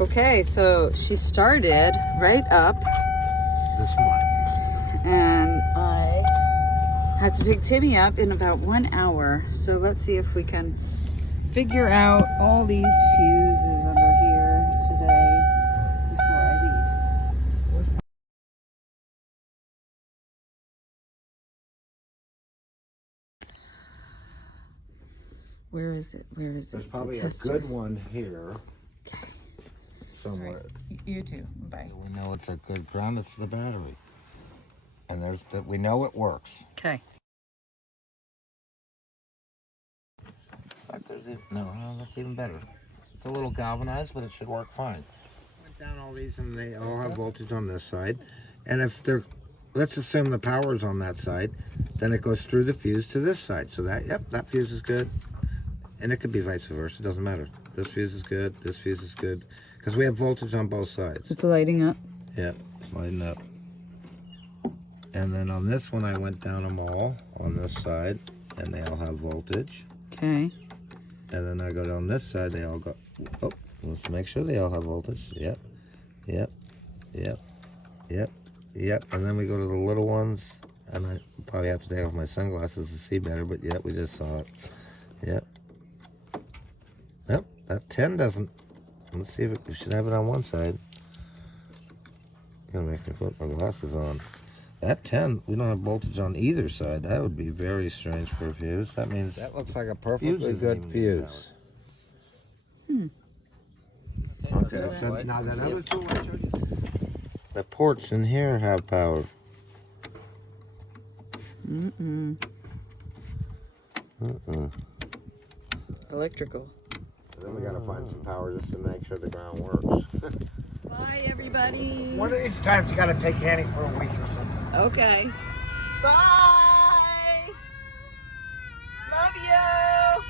Okay, so she started right up. This one. And I had to pick Timmy up in about 1 hour. So let's see if we can figure out all these fuses under here today before I leave. Where is it? Where is it? There's probably The a tester. good one here Okay. somewhere. You too. Bye. We know it's a good ground. It's the battery, and there's the. We know it works. Okay. In fact, no, that's even better. It's a little galvanized, but it should work fine. Went down all these, and they all have voltage on this side. And if they're, let's assume the power's on that side, then it goes through the fuse to this side. So that, yep, that fuse is good. And it could be vice versa. It doesn't matter. This fuse is good. This fuse is good. Because we have voltage on both sides. It's lighting up. Yeah, it's lighting up. And then on this one, I went down them all on this side, and they all have voltage. Okay. And then I go down this side, they all go, oh, let's make sure they all have voltage. Yep, yep, yep, yep, yep. And then we go to the little ones, and I probably have to take off my sunglasses to see better, but yep, we just saw it. Yep. Yep, that 10 doesn't. Let's see if we should have it on one side. Gonna make me put my glasses on. That 10, we don't have voltage on either side. That would be very strange for a fuse. That means that looks like a perfectly good fuse. Okay, so now that other tool I showed you. The ports in here have power. Electrical. Then we gotta find some power just to make sure the ground works. Bye, everybody. One of these times you gotta take Annie for a week or something. Okay. Bye. Love you.